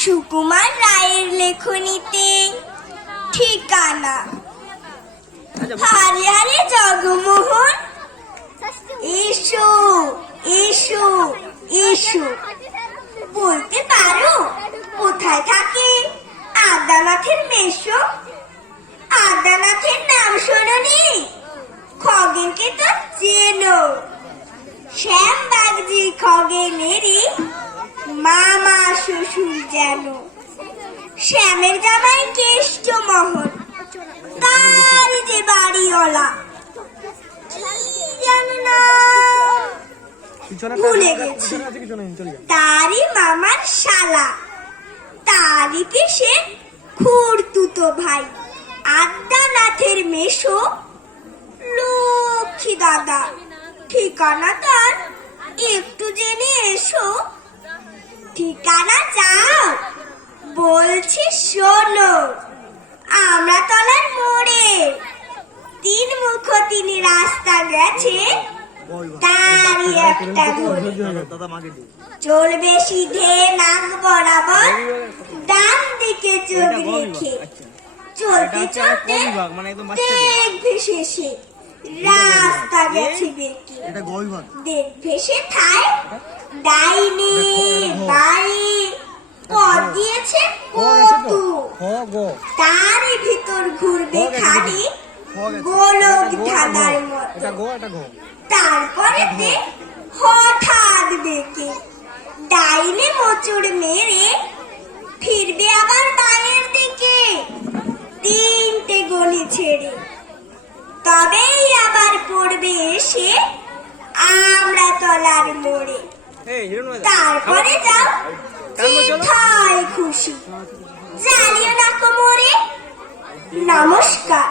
সুকুমার রায়ের লেখনীতে ঠিকানা হারে হারে জগমোহন এসো এসো এসো। বলতে পারো কোথায় থাকে আদ্যানাথের মেশো? আদ্যানাথের নাম শোনোনি? খগেনকে তো চেনো, শ্যাম বাগজি খগেনেরই মামা শ্বশুর যেন। শ্যামের জামাই কেষ্টমোহন, তার যে বাড়িওয়ালা জানো না, ভুলে গেছি। তারই মামার শালা, তারই সে খুড়তুতো ভাই আদ্যানাথের মেশো লক্ষ্মী দাদা। ঠিকানা তার একটু জেনে এসো। ঠিকানা চাও? বলছি শোনো। আমরা তলার মোড়ে 3 মুখ 3 রাস্তা গেছে, তারই একটা ঘড়ি। চলবে সিধে নাক বরাবর, ডান দিকে চোখ রেখে। চলতে চলতে দেখবে শেষে রাস্তা গেছে বেঁকে। দেখবে সেথায় ডাইনি বাড়ি পথ দিয়েছে কতু, তারই ভিতর ঘুরবে খালি গোলক ধাঁধার মতো। তারপরে হঠাৎ বেঁকে ডাইনে মোচড় মেরে ফিরবে আবার বায়ের দিকে 3টে গলি ছেড়ে। তবেই আবার পড়বে এসে আমরা তলার মোড়ে। তারপরে যাও যেথায় খুশি, জ্বালিয়ে না কোমরে। নমস্কার।